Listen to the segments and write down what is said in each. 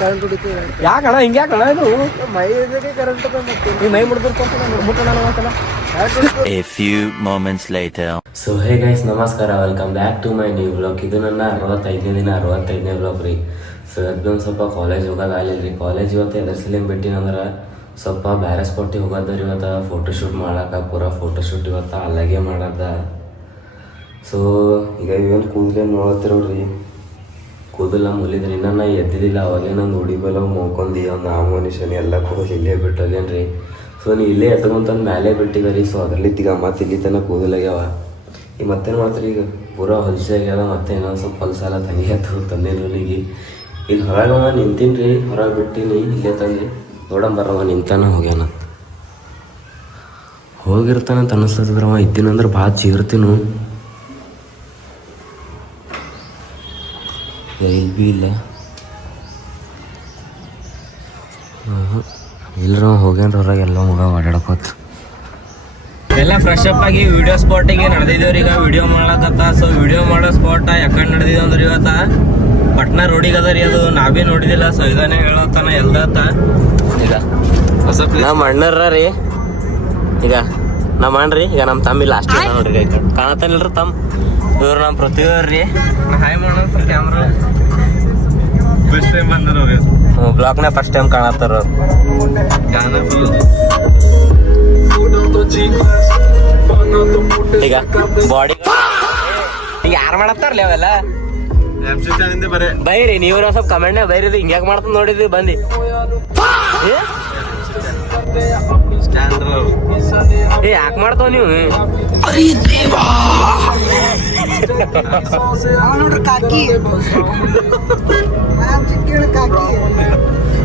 Current ಹೊಡಿತು. ಯಾಕಣ ಹಿಂಗೆ ಯಾಕಣ ಇದು ಮೈ current ಈ ಮೈ ಮುಟ್ಟ A few moments later. So hey guys ನಮಸ್ಕಾರ, welcome back to my new blog. ಇದು ನನ್ನ 65ನೇ ಬ್ಲಾಗ್ ರೀ. ಸೊ ಇವತ್ತು ಒಂದು ಸ್ವಲ್ಪ ಕಾಲೇಜ್ ಹೋಗೋದಾಗಲಿಲ್ಲ ರೀ. ಕಾಲೇಜ್ ಇವತ್ತು ಎದ್ರ ಸಲಿಂಗ್ ಬಿಟ್ಟಿನಂದ್ರೆ ಸ್ವಲ್ಪ ಬೇರೆ ಸ್ಪಾಟಿಗೆ ಹೋಗೋದ್ರಿ. ಇವತ್ತು ಫೋಟೋಶೂಟ್ ಮಾಡಕ್ಕೆ ಪೂರ ಫೋಟೋಶೂಟ್ ಇವತ್ತು ಅಲ್ಲಾಗೆ ಮಾಡದ. ಸೊ ಈಗ ಏನು ಕೂದಲೇನು ನೋಡತ್ತಿರೋರಿ, ಕೂದಲ ಮುಲಿದ್ರಿ. ನಾನು ಎದ್ದಿದ್ದಿಲ್ಲ ಅವಾಗೇ ನಾನು ಹುಡಿಬಲ್ಲ ಮೋಕೊಂಡಿ ಒಂದು ಆ ಮನುಷ್ಯನ ಎಲ್ಲ ಕೂದಲು ಇಲ್ಲೇ ಬಿಟ್ಟೋಗೇನು ರೀ. ಸೊ ನೀವು ಇಲ್ಲೇ ಎತ್ಕೊಂತಂದು ಮೇಲೆ ಬಿಟ್ಟಿದ್ದೀರಿ. ಸೊ ಅದರಲ್ಲಿ ಈಗ ಮತ್ತೆ ಇಲ್ಲಿ ತನಕ ಕೂದಲಾಗ್ಯಾವ. ಈಗ ಮತ್ತೇನು ಮಾಡ್ತೀರಿ, ಈಗ ಪೂರ ಹೊಲಸೆ ಆಗ್ಯಾವ. ಮತ್ತೆ ಇನ್ನೊಂದು ಸ್ವಲ್ಪ ಹೊಲಸೆಲ್ಲ ತಂಗಿ ತಂದೇನಿಗೆ ಇಲ್ಲಿ ಹೊರಗೆ ನಿಂತೀನಿ ರೀ. ಹೊರಗೆ ಬಿಟ್ಟಿನಿ, ಇಲ್ಲೇ ತಂದು ನೋಡಂಬರವ ನಿಂತಾನ ಹೋಗ್ಯಾನ. ಹೋಗಿರ್ತಾನಂತ ಅನಿಸ್ತದ್ರವ. ಇದ್ದೀನಂದ್ರೆ ಭಾಳ ಚೀರ್ತೀನು. ಇಲ್ಲಿ ಭೀ ಇಲ್ಲ ಇಲ್ಲರ ಹೋಗ್ಯಾನ ಹೊರಗೆ ಎಲ್ಲ ಮಗ ಓಡಾಡಕೋತ. ಎಲ್ಲ ಫ್ರೆಶ್ ಅಪ್ ಆಗಿ ವಿಡಿಯೋ ಸ್ಪಾಟಿಗೆ ನಡೆದಿದ್ದೇವ್ರಿ. ಈಗ ವಿಡಿಯೋ ಮಾಡ್ಲಕತ್ತ. ಸೊ ವಿಡಿಯೋ ಮಾಡೋ ಸ್ಪಾಟ್ ಯಾಕಂಡ್ ನಡೆದಿದ್ದೇವೆ ಅಂದ್ರೆ ಇವತ್ತ ಪಟ್ನಾ ರೋಡಿಗೆ ಅದ ರೀ. ಅದು ನಾವೇ ನೋಡಿದಿಲ್ಲ. ಸೊ ಇದನ್ನೇ ಹೇಳತ್ತಾನ ಎಲ್ದತ್ತ. ಈಗ ಹೊಸ ನಮ್ಮ ಅಣ್ಣರ ರೀ. ಈಗ ನಮ್ಮ ಅಣ್ಣ್ರಿ, ಈಗ ನಮ್ಮ ತಮ್ಮ ಇಲ್ಲ ಅಷ್ಟೇ ನೋಡ್ರಿ. ಕಾಣತಾನಿಲ್ರಿ ತಮ್ಮ. ಇವ್ರು ನಮ್ಮ ಪ್ರತಿಯವ್ರಿ. ಹಾಯ್ ಮಾಡೋಣ ಕ್ಯಾಮ್ರಾ. ಫಸ್ಟ್ ಟೈಮ್ ಬಂದ್ರು ಬ್ಲಾಗ್ನ ಫಸ್ಟ್ ಟೈಮ್ ಕಾಣತ್ತಾರ. ಈಗ ಬಾಡಿ ಈಗ ಯಾರು ಮಾಡತ್ತಾರಲ್ಲ ಅವೆಲ್ಲ ಬೈರಿ. ನೀವು ಸ್ವಲ್ಪ ಕಮೆಂಟ್ನಾಗ ಬೈರಿ. ಹಿಂಗ್ಯಾಕ್ ಮಾಡ್ತದ ನೋಡಿದ್ವಿ ಬಂದು. ಏ ಯಾಕೆ ಮಾಡ್ತಾವ ನೀವು?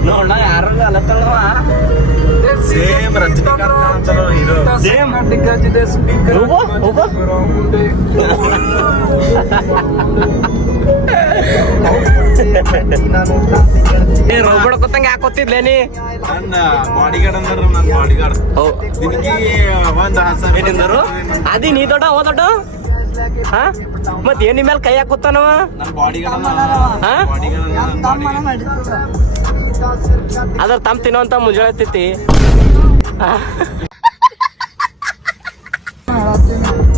ನೋಡ ಯಾರು ಅಲತ್ತಳವ ಸೇಮ್ ರಜನಿಕಾಂತ್ ಹೀರೋ ಸೇಮ್ ರೋಬಡ್ ಕೊತ್ತಂಗ ಯಾಕೋತಿದ್ಲೇ ನೀ? ನನ್ನ ಬಾಡಿ ಗಾರ್ಡ್ ಅಂದರು. ನನ್ನ ಬಾಡಿ ಗಾರ್ಡ್ ಏನಿಂದರು ಅದಿ ನೀ ದೊಡ್ಡ ಅವ ದೊಡ್ಡ. ಹಾ ಮತ್ ಏನ್ ನಿಮ್ಮೇಲೆ ಕೈ ಹಾಕುತ್ತಾನವ? ನನ್ನ ಬಾಡಿ ಗಾರ್ಡ್ ಅದ್ರ ತಮ್ಮ ತಿನ್ನೋಂತ ಮುಂಜಾನೆ ಎತ್ತೈತಿ.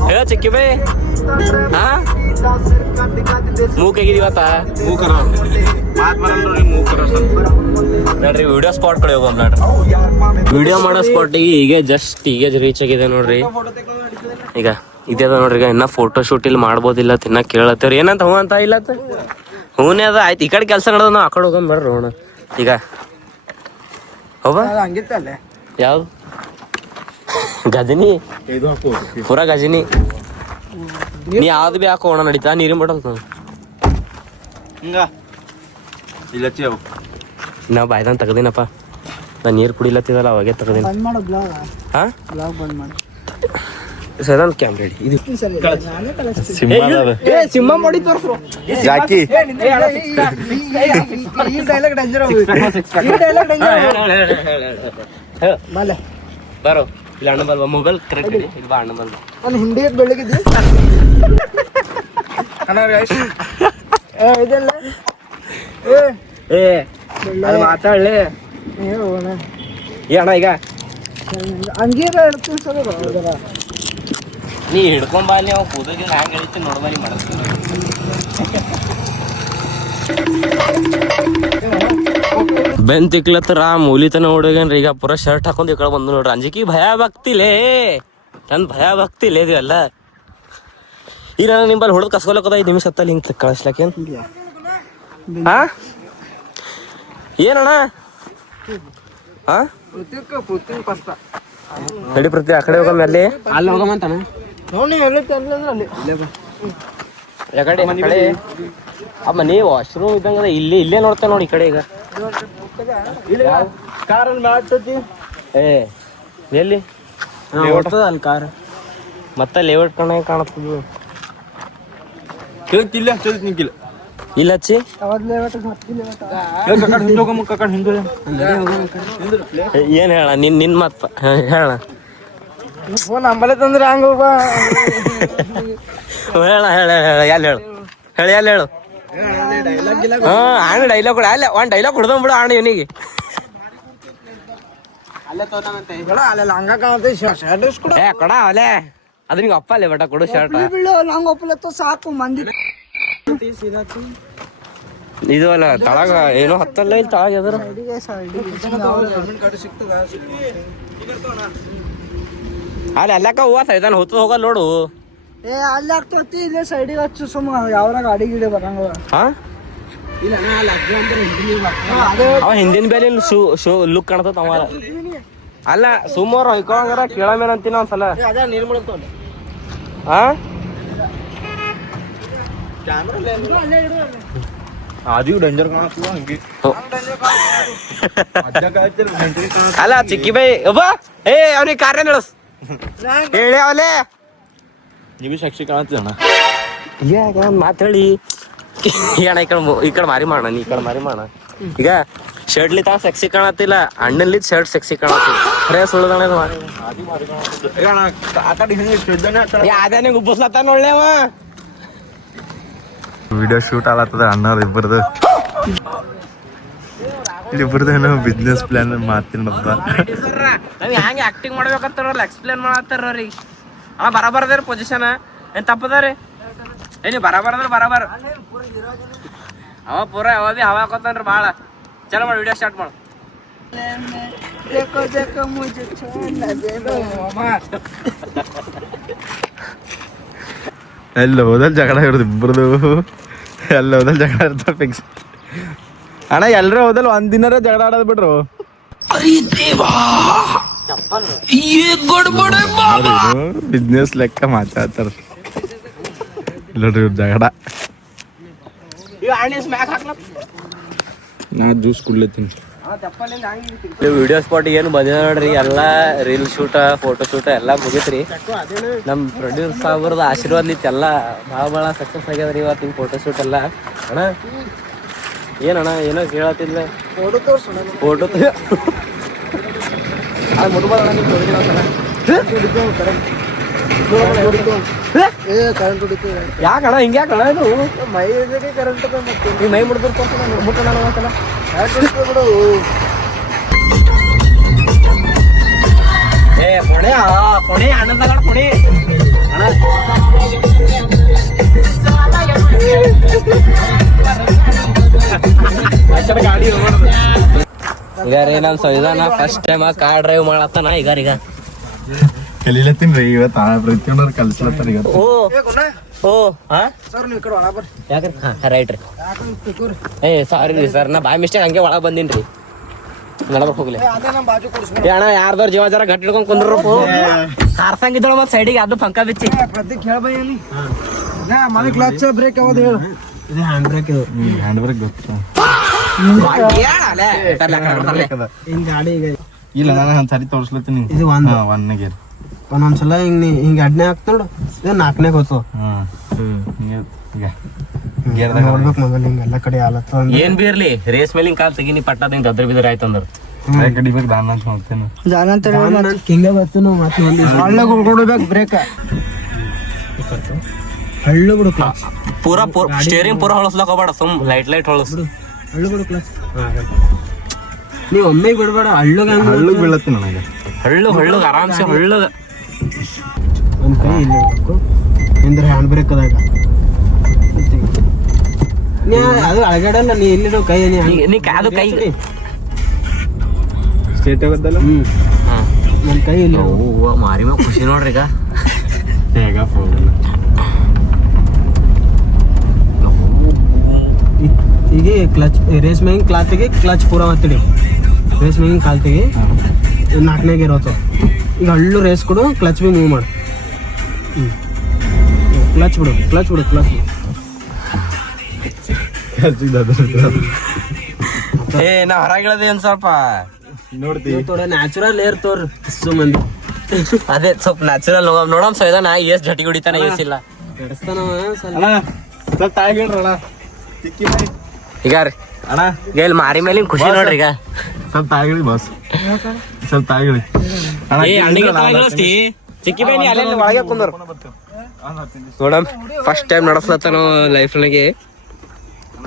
ಹೇಳ ಚಿಕ್ಕಿ ಬೈ. ಹಾ ಮೂಕ್ ಹೇಗಿದೀವತ್ತ? ಮೂಕರ ಮಾತ್ ಬರಲ್ಲ ನೋಡಿ. ಮೂಕರ ನೋಡ್ರಿ ವಿಡಿಯೋ ಸ್ಪಾಟ್ ಕಡೆ ಹೋಗೋಣ ನೋಡ್ರಿ. ವಿಡಿಯೋ ಮಾಡೋ ಸ್ಪಾಟಿಗೆ ಈಗ ರೀಚ್ ಆಗಿದೆ ನೋಡ್ರಿ. ಈಗ ಇದೇ ನೋಡ್ರಿ. ಈಗ ಇನ್ನ ಫೋಟೋ ಶೂಟ್ ಇಲ್ಲಿ ಮಾಡ್ಬೋದಿಲ್ಲ ತಿನ್ನ ಕೇಳತ್ತೇವ್ರಿ. ಏನಂತ ಹ್ಞೂ ಅಂತ ಇಲ್ಲತ್ತ? ಹೂನೇ ಅದ. ಆಯ್ತು ಈ ಕಡೆ ಕೆಲಸ ನಡೆದ ನಾವು ಆ ಕಡೆ ಹೋಗೋಣ ಬರ್ರಿ ಹೋಣ. ಈಗ ಹೋಗ ಹಂಗಿತ್ತಲ್ಲೇ ಯಾವ್ದು ಗಜನಿ ಪೂರಾ ಗಜನಿ. ನೀ ಯಾವ್ದು ಬಿ ಹಾಕೋಣ ನಡೀತಾ. ನೀರಿನ ಬಾಟಲ್ ಹಿಂಗ ಇಲ್ಲ ನಾ ಬಾಯ್ದಾನ್ ತೆಗ್ದಿನಪ್ಪ. ನಾ ನೀರು ಕುಡಿಲತ್ತಿದಲ್ಲ ಅವಾಗೆ ತೆಗ್ದಿನ. ಹಾ ಸದನ್ ಕ್ಯಾಮ್ರಾ ಹಿಡಿ. ಇದು ಸಿಂಹ ಮಾಡಿ ತೋರ್ಸು. ಜಾಕಿ ಬರೋ ಇಲ್ಲ ಅಣ್ಣ ಬಲ್ವಾ. ಮೊಬೈಲ್ ಕರೆಕ್ಟ್ ಇದೆ. ಇದು ಬಾ ಅಣ್ಣ ಬಲ್ವಾ. ನಾನು ಹಿಂಡಿ ಬೆಳಗಿದ್ದೆ ಇದೆಲ್ಲ ಏ ಅದು ಮಾತಾಡ್ಲಿ. ಏ ಅಣ್ಣ ಈಗ ಹಂಗೀರ ಹೇಳ್ತೀನಿ ಸರ್. ನೀ ಹಿಡ್ಕೊಂಬ ಅಲ್ಲಿ. ಅವ ಕೂದಲಿಗೆ ಹ್ಯಾಂಗ ಹೇಳ್ತೀನಿ ನೋಡ್ಬಾ. ನೀ ಮಾಡಿಸ್ತೀನಿ ಬೆನ್ ತಿಕ್ಲತ್ತರ ಮೂಲಿತನ ಹುಡುಗನ್ರಿ. ಈಗ ಪೂರ ಶರ್ಟ್ ಹಾಕೊಂಡ್ ಈ ಕಡೆ ಬಂದು ನೋಡ್ರಿ. ಅಂಜಿಕಿ ಭಯ ಭಕ್ತಿಲೇ ಚಂದ ಭಯ ಭಕ್ತಿಲೇ ಇದೆಲ್ಲ. ಈಗ ನಾನು ನಿಂಬಲ್ಲಿ ಹೊಡೆದು ಕಸ್ಕೊಲಕ್ಕದ 5 ನಿಮಿಷ ಹತ್ತಲ್ಲಿ ಹಿಂಗೆ ಕಳಿಸ್ಲಾಕೇನ್? ಹಾ ಏನಣ್ಣ? ಹಾ ನಡಿ ಪ್ರತಿ ಆ ಕಡೆ ಹೋಗಮ್ಮ. ಅಲ್ಲಿ ಅಲ್ಲಿ ಹೋಗಮ್ಮಂತಾನ ನೋಡಿ ಯಾಕಡೆ ಕಡೆ ಅಮ್ಮ ನೀ ವಾಶ್ರೂಮ್ ಇದ್ದಂಗ ಇಲ್ಲೇ ನೋಡ್ತಾ ನೋಡಿ ಈ ಕಡೆ. ಈಗ ಕಾರಲ್ಲಿ ಮಾಡ್ತತಿ. ಏ ಎಲ್ಲಿ ಅಲ್ಲಿ ಕಾರ್ ಮತ್ತೆ ಲೇಔಟ್ ಕಣ ಕಾಣತ್ತದ. ಇಲ್ಲ ನಿಂಕಿಲ್ಲ ಇಲ್ಲ ಹಚ್ಚಿ ಏನ್ ಹೇಳ ನಿನ್ ಮತ್ ಹೇಳ. ಫೋನ್ ಅಂಬಲೆ ತಂದ್ರೆ ಹಂಗ ಹೇಳ ಹೇಳ ಹೇಳ ಎಲ್ಲಿ ಹೇಳು ಹೇಳಿ ಎಲ್ಲಿ ಹೇಳು. ಅಣ್ಣ ಡೈಲಾಗ್ ಕೊಡ ಅಲ್ಲ ಒಂದ್ ಡೈಲಾಗ್ ಹೊಡ್ದವ್ ಬಿಡು ಅಣ್ಣ ಇವನಿಗೆ. ಅಲ್ಲ ಹಂಗ ಕಾಣತ್ತೆ ಶರ್ಟ್ ಕೂಡ ಏ ಕೊಡ ಅಲೆ ಅದು ನಿಂಗೆ ಅಪ್ಪ ಅಲ್ಲೇ ಬಟ ಕೊಡು ಶರ್ಟ್. ನಂಗೆ ಒಪ್ಪಲತ್ತ ಸಾಕು ಮಂದಿ ಇದು ಅಲ್ಲ ತಳಗ ಏನೋ ಹತ್ತಲ್ಲ ಇಲ್ಲಿ ತಳಗ ಎದ್ರ ಅಲ್ಲಿ ಅಲ್ಲಕ್ಕ ಹೂವ ಸೈತಾನ ಹೊತ್ತು ಹೋಗಲ್ಲ ನೋಡು. ಏ ಅಲ್ಲಿ ಆಗ್ತತಿ ಇಲ್ಲೇ ಸೈಡಿಗೆ ಹಚ್ಚು ಸುಮ್ಮ ಯಾವ್ರ ಗಾಡಿ ಗಿಡಿ ಬರಂಗ. ಹಾ ಅವ ಹಿಂದಿನ ಬೇಲೆ ಶೋ ಲುಕ್ ಕಾಣತ್ತ ಅವ ಅಲ್ಲ ಸುಮಾರು ಹೊಯ್ಕೊಳಂಗಾರ ಕೇಳಮೇನ ಅಂತೀನ ಒಂದ್ಸಲ. ಹಾ ಅದು ಡೇಂಜರ್ ಕಾಣುತ್ತಲ್ಲ ಹಂಗೆ. ಅಲ್ಲ ಚಿಕ್ಕಿ ಬೈ ಒಬ್ಬ ಏ ಅವ್ನಿಗೆ ಕಾರ್ಯ ನಡೆಸ್ ಹೇಳಿ ಅವಲೇ ನೀವು ಸಾಕ್ಷಿ ಕಾಣುತ್ತಣ್ಣ. ಈಗ ಒಂದ್ ಮಾತಾಡಿ ಅಣ್ಣ ಈ ಕಡೆ ಮಾರಿ ಮಾಡೋಣ ಈ ಕಡೆ ಮಾರಿ ಮಾಡೋಣ. ಈಗ ಶರ್ಟ್ಲಿ ತಾ ಸೆಕ್ಸಿ ಕಾಣತ್ತಿಲ್ಲ ಅಣ್ಣಲ್ಲಿ ಶರ್ಟ್ ಸೆಕ್ಸಿ ಕಾಣತ್ತಿಲ್ಲ ಖರೆ ಸುಳ್ಳದಣ್ಣ ಯಾವ್ದಾನೆ ಗುಬ್ಬಸ್ಲತ್ತ ನೋಡ್ಲೇವ. ವಿಡಿಯೋ ಶೂಟ್ ಆಗತ್ತದ ಅಣ್ಣವ್ರ ಇಬ್ಬರದು ಏನೋ ಬಿಸ್ನೆಸ್ ಪ್ಲಾನ್ ಮಾತಿನದ. ನಾವ್ ಹೆಂಗೆ ಆಕ್ಟಿಂಗ್ ಮಾಡ್ಬೇಕಂತಾರಲ್ಲ ಎಕ್ಸ್ಪ್ಲೇನ್ ಮಾಡತ್ತಾರ್ರಿ. ಅವ ಬರಬಾರ್ದಾರ ಪೊಸಿಷನ್ ಏನ್ ತಪ್ಪದಾರಿ ಏನಿ ಬರಬಾರ್ದ್ರ ಬರಬಾರ ಅವ ಪೂರ ಅವ ಭೀ ಹವಾ ಹಾಕೋತಾನ್ರಿ ಭಾಳ. ಚಲೋ ಮಾಡಿ ವಿಡಿಯೋ ಸ್ಟಾರ್ಟ್ ಮಾಡು. ಎಲ್ಲ ಹೋದಲ್ಲಿ ಜಗಳ ಇರೋದು ಇಬ್ಬರದು. ಎಲ್ಲ ಹೋದಲ್ಲಿ ಜಗಳ ಇರ್ತಾವ ಫಿಕ್ಸ್. ಅಣ್ಣ ಎಲ್ರ ಹೋದಲ್ಲಿ ಒಂದಿನಾರ ಜಗಳ ಆಡೋದು ಬಿಡ್ರು. ಬಿಸ್ನೆಸ್ ಲೆಕ್ಕ ಮಾತಾಡ್ತಾರ ಇಲ್ಲರಿ ಜಗಳ. ನಾ ಜ್ಯೂಸ್ ಕುಡ್ಲತ್ತೀನಿ. ವಿಡಿಯೋ ಸ್ಪಾಟ್ ಏನು ಬಂದಿದೆ ನೋಡ್ರಿ. ಎಲ್ಲ ರೀಲ್ ಶೂಟ ಫೋಟೋ ಶೂಟ ಎಲ್ಲ ಮುಗಿತ್ರಿ. ನಮ್ ಪ್ರೊಡ್ಯೂಸರ್ ಸಾಹೇಬ್ರದ ಆಶೀರ್ವಾದ ಇತ್ತು ಎಲ್ಲ ಭಾಳ ಸಕ್ಸಸ್ ಆಗ್ಯದ್ರಿ ಇವತ್ತು ಹಿಂಗೆ ಫೋಟೋ ಶೂಟ್ ಎಲ್ಲ. ಅಣ್ಣ ಏನಣ್ಣ ಏನೋ ಕೇಳತ್ತಿಲ್ಲ ಫೋಟೋ ಯಾಕಣ್ಣ ಹಿಂಗೆ ಯಾಕಣ್ಣ ಇದು ಮೈ ಕರೆಂಟ್ ಈ ಮೈ ಮುಡ್ದಿರ್ತ ಮುಟ್ಟ ನಾನು ಮಾತಲ್ಲ ಬಿಡು. ಏ ಕೊಣೆ ಕೊಣೆ ಅಣ್ಣದಾಗ ಕೊಣೆ ಅಣ್ಣ ಗಾಡಿ ಈಗ ರೀ ನಮ್ ಸಂವಿಧಾನ ಫಸ್ಟ್ ಟೈಮ್ ಕಾರ್ ಡ್ರೈವ್ ಮಾಡತ್ತಾನ ಈಗ ಕಲೀಲತ್ತೀನಿ ರೀ ಇವತ್ತು ಪ್ರತಿಯೊಂದವ್ರು ಕಲ್ಸ್ಲತ್ತಾರ ಇವತ್ತು. ಓ ಹಾ ಸರ್ ನೀವು ಈ ಕಡೆ ಒಳ ಬರ್ರಿ. ಯಾಕ್ರಿ ಹಾ ರೈಟ್ ರೀ. ಏ ಸಾರಿ ರೀ ಸರ್ ನಾ ಬಾಯ್ ಮಿಸ್ಟೇಕ್ ಹಂಗೆ ಒಳಗೆ ಬಂದೀನಿ ರೀ ನಡಬರ್ಕ್ ಹೋಗ್ಲಿ. ಅದೇ ನಮ್ಮ ಬಾಜು ಕೊಡಿಸ್ಬಿಡು. ಏ ಅಣ್ಣ ಯಾರ್ದವ್ರ ಜೀವ ಜರ ಗಟ್ಟಿ ಹಿಡ್ಕೊಂಡ್ ಕುಂದ್ರಪ್ಪ ಹಾರ್ಸಂಗಿದ್ದಳ ಮತ್ ಸೈಡಿಗೆ ಅದು ಪಂಕ ಬಿಚ್ಚಿ ಪ್ರತಿ ಕೇಳ್ಬಯ್ಯನಿ ನಾ ಮನೆ ಕ್ಲಚ್ ಬ್ರೇಕ್ ಯಾವ್ದು ಹೇಳು. ಇದು ಹ್ಯಾಂಡ್ ಬ್ರೇಕ್ ಇದು ಹ್ಯಾಂಡ್ ಬ್ರೇಕ್ ಗೊತ್ತು. ಹಿಂಗ್ ಗಾಡಿ ಈಗ ಇಲ್ಲ ನಾನು ಒಂದ್ ಸರಿ ತೋರ್ಸ್ಲತ್ತೀನಿ. ಇದು ಒಂದು ಒನ್ ಗೇರ್ ಒಂದೊಂದ್ಸಲ ಹಿಂಗ್ ಅಡ್ನೆ ಹಾಕ್ತ ನೋಡು ಇದು 4ನೇ ಹೋತು. ನೋಡ್ಬೇಕು ಮೊದಲು ಹಿಂಗೆಲ್ಲ ಕಡೆ ಆಲತ್ತ ಏನ್ ಬಿ ಇರ್ಲಿ ರೇಸ್ ಮೇಲೆ ಕಾಲ್ ತೆಗಿನಿ ಪಟ್ಟದಿಂದ ಅದ್ರ ಬಿದ್ರ ಆಯ್ತು ಅಂದ್ರ ಕಡಿಬೇಕು ದಾನ ಅಂತ ಹೋಗ್ತೇನೆ. ಹಿಂಗೆ ಬರ್ತು ನಾವು ಮತ್ತೆ ಹಳ್ಳಗ್ ಹೊಡ್ಬೇಕು ಬ್ರೇಕ್ ಹಳ್ಳು ಬಿಡು ಕ್ಲಾಸ್ ಪೂರಾ ಸ್ಟೇರಿಂಗ್ ಪೂರಾ ಹೊಳಸ್ಲಕ್ ಹೋಗ್ಬೇಡ ಸುಮ್ ಲೈಟ್ ಹೊಳಸ್ ಹಳ್ಳು ಬಿಡು ಕ್ಲಾಸ್. ನೀವು ಒಮ್ಮೆ ಬಿಡ್ಬೇಡ ಹಳ್ಳಗ ಹಳ್ಳಿಗೆ ಬೀಳತ್ತೀನಿ ನನಗೆ. ಹಳ್ಳು ಆರಾಮ್ಸೆ ಹಳ್ಳು ಒಂದ್ ಕೈ ಇಲ್ಲಿ ಇಡ್ಬೇಕು ಅಂದ್ರೆ ಹ್ಯಾಂಡ್ ಬ್ರೇಕ್ ಅದಾಗ ನೀ ಅದು ಅಳಗಡಲ್ಲ ನೀ ಎಲ್ಲಿರೋ ಕೈ ನೀ ಅದು ಕೈ ಸ್ಟೇಟ್ ಆಗುತ್ತಲ್ಲ. ನನ್ನ ಕೈ ಇಲ್ಲಿ ಮಾರಿ ಮ್ಯಾಗ ಖುಷಿ ನೋಡ್ರಿ ಈಗ ಹೇಗ ಹೋಗಲ್ಲ. ಈಗ ಕ್ಲಚ್ ರೇಸ್ ಮ್ಯಾಗಿನ ಕ್ಲಾತಿಗೆ ಕ್ಲಚ್ ಪೂರ ಒತ್ತಿಡಿ. ರೇಸ್ ಮ್ಯಾಗಿನ ಕಾಲ್ತಿಗೆ 4ನೇ ಗೇರ್ ಹೋತು. ಈಗ ಹಳ್ಳು ರೇಸ್ ಕೊಡು ಕ್ಲಚ್ ಬಿ ಮೂವ್ ಮಾಡು. ಕ್ಲಚ್ ಬಿಡು ಕ್ಲಚ್ ಏ ನಾ ಹೊರಗಿಳದೆ ಒಂದ್ ಸ್ವಲ್ಪ ನೋಡ್ತೀವಿ ನ್ಯಾಚುರಲ್ ಏರ್ ತೋರ್ ಮಂದಿ ಅದೇ ಸ್ವಲ್ಪ ನ್ಯಾಚುರಲ್ ನೋಡೋಣ ಸಂವಿಧಾನ ಎಷ್ಟ್ ಜಟಿ ಹೊಡಿತಾನ ಏಸಿಲ್ಲ ಸ್ವಲ್ಪ ತಾಯಿ ಹೇಳ್ರಣ ಈಗ ರೀ ಅಣ್ಣ ಈಗ ಇಲ್ಲಿ ಮಾರಿ ಮೇಲೆ ಖುಷಿ ನೋಡ್ರಿ ಈಗ ಸ್ವಲ್ಪ ತಾಯಿ ಹೇಳಿ ಬಾಸ್ ಸ್ವಲ್ಪ ತಾಯಿ ಹೇಳಿ ಚಿಕ್ಕಿ ಬೇನಿ ಅಲ್ಲೇ ಒಳಗೆ ಕುಂದ್ರು ನೋಡಮ್ ಫಸ್ಟ್ ಟೈಮ್ ನಡೆಸ್ಲತ್ತಾನು ಲೈಫ್ನಾಗೆ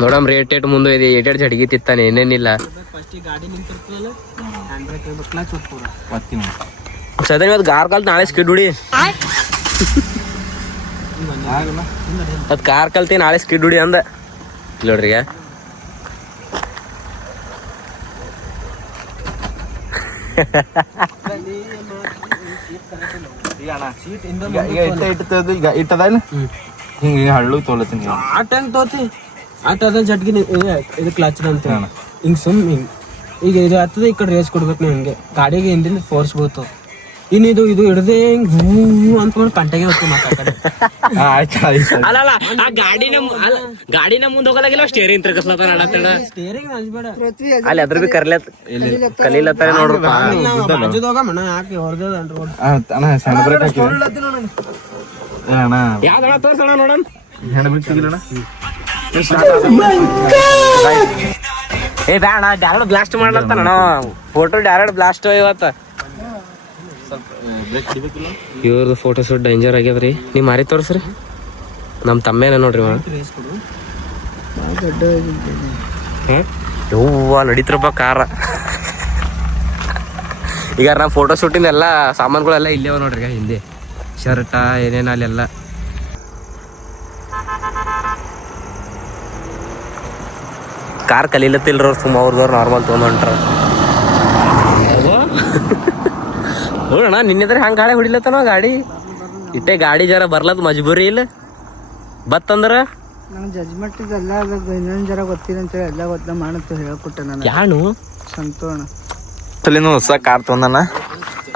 ನೋಡಮ್ ರೇಟ್ ಮುಂದೆ ಇದೆ ಏಟೇಟ್ ಜಡ್ಗಿ ತಿತ್ತಾನೆ ಏನೇನಿಲ್ಲ. ಫಸ್ಟ್ ಗಾಡಿ ನಿಂತಿರ್ತದಲ್ಲ ಹ್ಯಾಂಡ್ ಬ್ರೇಕ್ ಕ್ಲಚ್ ಒತ್ಪೂರ ಸದನ್ ಇವತ್ತು ಕಾರ್ ಕಲ್ತ್ ನಾಳೆ ಸ್ಕಿಡ್ ಹುಡಿ ಅದ್ ಕಾರ್ ಕಲ್ತಿ ನಾಳೆ ಸ್ಕಿಡ್ ಹುಡಿ ಅಂದ ನೋಡ್ರಿ ಇಟ್ಟದ ಹಿಂಗ ಹಳ್ಳು ತೋಲತ್ತೀನಿ ಆಟ ಹೆಂಗ್ ತೋತಿ ಆಟ ಅದ ಜಟ್ಗಿ ಇದು ಕ್ಲಚ್ ಅಂತ ಹಿಂಗ್ ಸುಮ್ ಹಿಂಗ್ ಈಗ ಇದು ಹತ್ತದ ಈ ಕಡೆ ರೇಸ್ ಕೊಡ್ಬೇಕು ನೀವು ಹಿಂಗೆ ಗಾಡಿಗೆ ಹಿಂದಿನ ಫೋರ್ಸ್ ಬೀಳ್ತು ಇನ್ನು ಇದು ಹಿಡ್ದೆ ಹಿಂಗ್ ಹೂ ಅಂದ್ಕೊಂಡು ಕಂಟೆಗೆ ಹೋಗ್ತು ಮಾತಾಡ ಅಲ್ಲ ಆ ಗಾಡಿನ ಮುಂದೆ ಹೋಗಲಾಗಿಲ್ಲ ಸ್ಟೇರಿಂಗ್ ತಿರ್ಗಸ್ಲತ್ತ ಸ್ಟೇರಿಂಗ್ ಹಚ್ಬೇಡ ಅಲ್ಲಿ ಅದ್ರ ಬಿ ಕಲೀಲತ್ತಾರ ನೋಡ್ರಿ ಬಾಜುದಾಗ ಮನ ಹಾಕಿ ಹೊರದ ರೋಡ್ ಹ್ಯಾಂಡ್ ಬ್ರೇಕ್ ಹಾಕಿದ್ರೆ ಯಾವ್ದಣ ತೋರ್ಸೋಣ ನೋಡೋಣ ಹ್ಯಾಂಡ್ ಬ್ರೇಕ್ ತೆಗಿಲಣ್ಣ ಏ ಬ್ಯಾಣ ಡೈರೆಕ್ಟ್ ಬ್ಲಾಸ್ಟ್ ಮಾಡ್ಲತ್ತಾನ ಫೋಟೋ ಡೈರೆಕ್ಟ್ ಬ್ಲಾಸ್ಟ್ ಇವತ್ತ ಇವ್ರದ್ದು ಫೋಟೋ ಶೂಟ್ ಡೇಂಜರ್ ಆಗ್ಯದ್ರಿ ನೀವ್ ಮಾರಿ ತೋರ್ಸ್ರಿ ನಮ್ ತಮ್ಮೇನ ನೋಡ್ರಿ ರೇಸ್ ಕೊಡು ಯವ್ವ ನಡೀತ್ರಪ್ಪ ಕಾರ ಈಗ ನಾ ಫೋಟೋ ಶೂಟಿಂದ ಎಲ್ಲ ಸಾಮಾನುಗಳೆಲ್ಲ ಇಲ್ಲೇ ನೋಡ್ರಿ ಈಗ ಹಿಂದೆ ಶರ್ಟ ಏನೇನ ಅಲ್ಲೆಲ್ಲ ಕಾರ್ ಕಲೀಲತ್ತಿಲ್ರ ಸುಮ್ಮ ಅವ್ರದವ್ರು ನಾರ್ಮಲ್ ತೊಗೊಂಡ್ರ ನೋಡೋಣ ನಿನ್ನೆದ್ರೆ ಹಂಗೆ ಗಾಳಿ ಹೊಡಿಲತ್ತನ ಗಾಡಿ ಇಟ್ಟೆ ಗಾಡಿ ಜರ ಬರ್ಲತ್ ಮಜ್ಬೂರಿ ಇಲ್ಲ ಬತ್ತಂದ್ರ ನಂಗೆ ಜಜ್ಮೆಂಟ್ ಇದೆಲ್ಲ ಇನ್ನೊಂದು ಜರ ಗೊತ್ತಿಲ್ಲ ಅಂತೇಳಿ ಎಲ್ಲ ಗೊತ್ತ ಮಾಡಂತ ಹೇಳ್ಕೊಟ್ಟೆ ನಾನು ಯಾನು ಸಂತೋಣ ಸಲಿಂದ ಹೊಸ ಕಾರ್ ತೊಂದನ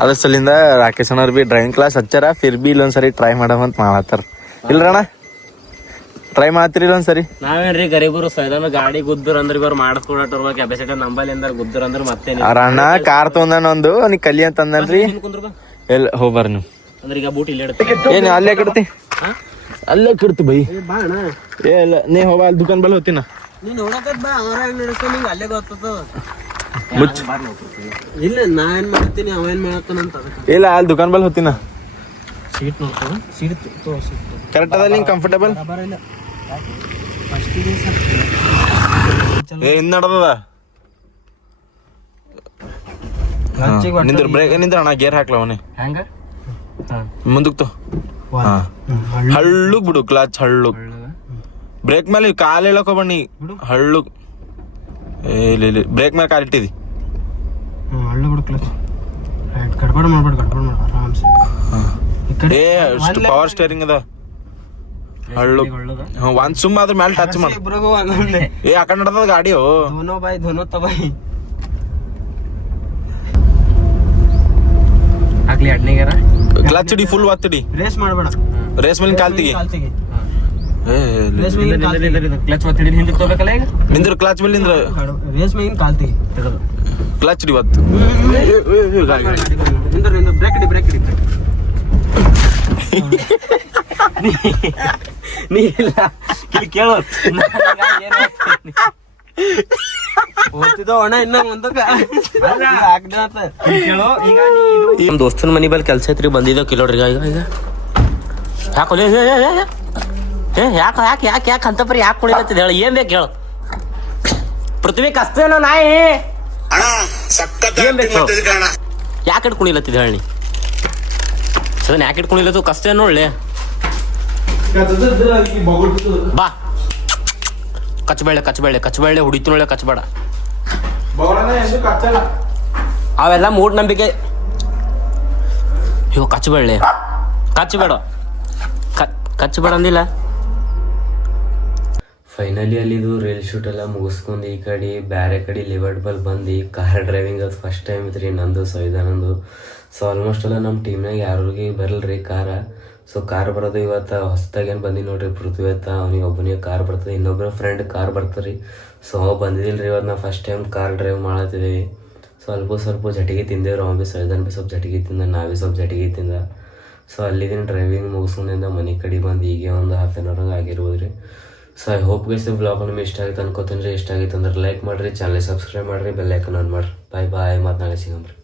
ಅದ್ರ ಸಲಿಂದ ರಾಕೇಶ್ ಅಣ್ಣವ್ರು ಬಿ ಡ್ರೈವಿಂಗ್ ಕ್ಲಾಸ್ ಹಚ್ಚಾರ ಫಿರ್ ಬಿ ಇಲ್ಲೊಂದ್ಸರಿ ಟ್ರೈ ಮಾಡಮಂತ ಮಾಡತ್ತಾರ ಇಲ್ರಣ್ಣ ಟ್ರೈ ಮಾಡ್ತೀರಿ ಇಲ್ಲೊಂದ್ಸರಿ ನಾವೇನ್ರಿ ಗರೀಬರು ಸೈದನ ಗಾಡಿ ಗುದ್ದರ್ ಅಂದ್ರೆ ಇವ್ರು ಮಾಡಿಸ್ಕೊಡೋರ್ ಕೆಪಾಸಿಟಿ ನಂಬಲ್ಲಿ ಅಂದ್ರ ಗುದ್ದರ್ ಅಂದ್ರೆ ಮತ್ತೆ ಅವ್ರ ಅಣ್ಣ ಕಾರ್ ತೊಂದನ ಒಂದು ನೀ ಕಲಿ ಅಂತ ಅಂದನ್ರಿ ಎಲ್ ಹೋಗ್ಬಾರ ನೀವು ಅಂದ್ರೆ ಈಗ ಬೂಟ್ ಇಲ್ಲಿ ಇಡುತ್ತೆ ಏನು ಅಲ್ಲೇ ಕಿಡ್ತಿ ಅಲ್ಲೇ ಕಿಡ್ತಿ ಬೈ ಬಾ ಅಣ್ಣ ಏ ಇಲ್ಲ ನೀ ಹೋಗ ಅಲ್ಲಿ ದುಕಾನ್ ಬಲ್ ಹೋಗ್ತೀನ ನೀನ್ ನೋಡಕತ್ ಬಾ ಅವರ ಹೆಂಗ್ ನಡೆಸ್ತಾನ ನಿಂಗೆ ಅಲ್ಲೇ ಗೊತ್ತದ ಮುಚ್ಚ ಇಲ್ಲ ನಾ ಏನ್ ಮಾಡ್ತೀನಿ ಅವ ಏನ್ ಮಾಡತ್ತಾನಂತ ಅದಕ್ಕೆ ಇಲ್ಲ ಅಲ್ಲಿ ದುಕಾನ್ ಬಲ್ ಹೋಗ್ತೀನ ಸೀಟ್ ನೋಡ್ಕೊ ಸೀಟ್ ತೋ ಸೀಟ್ ಕರೆಕ್ಟ್ ಅದ ನಿಂಗೆ ಕಂಫರ್ಟೇಬಲ್ ಬರಲ್ಲ ಫಸ್ಟಿಗೆ ಏ ಇನ್ ನಡ್ದದ ನಿಂದ್ರ ಬ್ರೇಕ್ ನಿಂದ್ರ ಅಣ್ಣ ಗೇರ್ ಹಾಕ್ಲ ಅವನೇ ಹೆಂಗ ಮುಂದಕ್ ತೋ ಹಳ್ಳುಗ್ ಬಿಡು ಕ್ಲಾಚ್ ಹಳ್ಳುಗ್ ಬ್ರೇಕ್ ಮೇಲೆ ಕಾಲ್ ಹೇಳಕ್ ಹೋಗ್ಬಣ್ಣಿ ಹಳ್ಳುಗ್ ಇಲ್ಲ ಬ್ರೇಕ್ ಮೇಲೆ ಕಾಲ್ ಇಟ್ಟಿದಿ ಹಳ್ಳು ಬಿಡ್ಕಲ ಗಡ್ಬಡ ಮಾಡ್ಬೇಡ ಆರಾಮ್ಸೆ ಏ ಅಷ್ಟು ಪವರ್ ಸ್ಟೇರಿಂಗ್ ಅದ ಹಳ್ಳು ಒಂದ್ ಸುಮ್ಮ ಅದ್ರ ಮೇಲೆ ಟಚ್ ಮಾಡ ಇಬ್ರಿಗೂ ಒಂದೊಂದೇ ಏ ಆ ಕಡೆ ನಡ್ದದ ಗಾಡಿಯೋ ಧೋನೋ ತಬಾಯಿ ಹಾಕ್ಲಿ ಅಡ್ನಿಗಾರ ಕ್ಲಚ್ ಹಿಡಿ ಫುಲ್ ಒತ್ತಿಡಿ ರೇಸ್ ಮಾಡ್ಬೇಡ ರೇಸ್ ಮೇಲೆ ಕಾಲ್ ತೆಗಿ ರೇಸ್ ಮೇಗಿನ ಕ್ಲಚ್ ಒತ್ತಿಡಿ ಹಿಂದೆ ತಗೋಬೇಕಲ್ಲ ಈಗ ನಿಂದ್ರ ಕ್ಲಚ್ ಮೇಲೆ ನಿಂದ್ರ ರೇಸ್ ಮೇಗಿನ ಕಾಲ್ ತೆಗಿ ಕ್ಲಚ್ ಹಿಡಿ ಒತ್ತು ನಿಂದ್ರ ಬ್ರೇಕ್ ಹಿಡಿ ನೀ ಇಲ್ಲ ಇಲ್ಲಿ ಕೇಳು ಓದ್ತಿದ್ದೋ ಅಣ್ಣ ಇನ್ನ ಮುಂದಕ್ಕೆ ಕೇಳು ಈಗ ನಮ್ ದೋಸ್ತನ ಮನಿ ಬಲ್ಲಿ ಕೆಲಸ ಐತ್ರಿ ಬಂದಿದ್ದೋ ಕಿಲೋಡ್ರಿ ಈಗ ಯಾಕೆ ಯಾಕೆ ಯಾಕೆ ಯಾಕೆ ಅಂತಪ್ರಿ ಯಾಕೆ ಕುಣಿಲತ್ತಿದ್ ಹೇಳ ಏನ್ ಬೇಕು ಹೇಳು ಪೃಥ್ವಿ ಕಸ್ತೇನೋ ನಾಯಿ ಏನ್ ಬೇಕು ಯಾಕೆ ಇಟ್ ಕುಣಿಲತ್ತಿದ್ ಹೇಳಿ ಸದನ್ ಯಾಕೆ ಇಟ್ ಕುಣಿಲತ್ತು ಕಸ್ತೇನು ನೋಡ್ಲಿ ಬಾ ಕಚ್ಚಬೇಳೆ ಹುಡಿತು ನೋಳೆ ಕಚ್ಚಬೇಡ ಅವೆಲ್ಲ ಮೂಢನಂಬಿಕೆ ಇವ್ ಕಚ್ಚಬೇಡ ಕಚ್ಚಬೇಡ ಅಂದಿಲ್ಲ. ಫೈನಲಿ ಅಲ್ಲಿದು ರೀಲ್ ಶೂಟ್ ಎಲ್ಲ ಮುಗಿಸ್ಕೊಂಡು ಈ ಕಡೆ ಬೇರೆ ಕಡೆ ಲಿವರ್ಪೂಲ್ ಬಂದು ಕಾರ್ ಡ್ರೈವಿಂಗ್ ಅದು ಫಸ್ಟ್ ಟೈಮ್ ಇದ್ರಿ ನಂದು ಸಂವಿಧಾನಂದು. ಸೊ ಆಲ್ಮೋಸ್ಟ್ ಎಲ್ಲ ನಮ್ಮ ಟೀಮ್ನಾಗ ಯಾರಿಗೆ ಬರಲ್ರಿ ಕಾರ. ಸೊ ಕಾರ್ ಬರೋದು ಇವತ್ತು ಹೊಸ್ದಾಗೇನು ಬಂದಿ ನೋಡ್ರಿ ಪೃಥ್ವಿ ಅಂತ ಅವ್ನಿಗೆ ಒಬ್ಬನಿಗೆ ಕಾರ್ ಬರ್ತದೆ, ಇನ್ನೊಬ್ಬರ ಫ್ರೆಂಡ್ ಕಾರ್ ಬರ್ತದೆ. ಸೊ ಅವ ಬಂದಿದ್ದಿಲ್ಲ ರೀ ಇವತ್ತು ನಾವು ಫಸ್ಟ್ ಟೈಮ್ ಕಾರ್ ಡ್ರೈವ್ ಮಾಡತ್ತಿದ್ದೀವಿ. ಸ್ವಲ್ಪ ಜಟಿಗೆ ತಿಂದೇವ್ರಿ, ಅವ ಭೀ ಸಂವಿಧಾನ ಭೀ ಸ್ವಲ್ಪ ಜಟಿಗೆ ತಿಂದ, ನಾವೇ ಸ್ವಲ್ಪ ಜಟಿಗೆ ತಿಂದ. ಸೊ ಅಲ್ಲಿದ್ದೀನಿ ಡ್ರೈವಿಂಗ್ ಮುಗಿಸ್ಕೊಂಡಿಂದ ಮನೆ ಕಡೆ ಬಂದು ಈಗ ಒಂದು ಹಾಫ್ ಆನ್ ಅವರ್ ಆಗಿರ್ಬೋದು ರೀ. So I hope guys blog ನಿಮ್ಗೆ ಇಷ್ಟ ಆಗಿತ್ತು ಅನ್ಕೋತೀನಿ ರೀ. ಇಷ್ಟ ಆಗಿತ್ತು ಅಂದ್ರೆ ಲೈಕ್ ಮಾಡಿರಿ, ಚಾನಲ್ ಸಬ್ಸ್ಕ್ರೈಬ್ ಮಾಡಿರಿ, ಬೆಲ್ ಐಕನ್ ಆನ್ ಮಾಡಿರಿ. ಬಾಯ್ ಮತ್ತು ನಾಳೆ ಸಿಗಮ್ರಿ.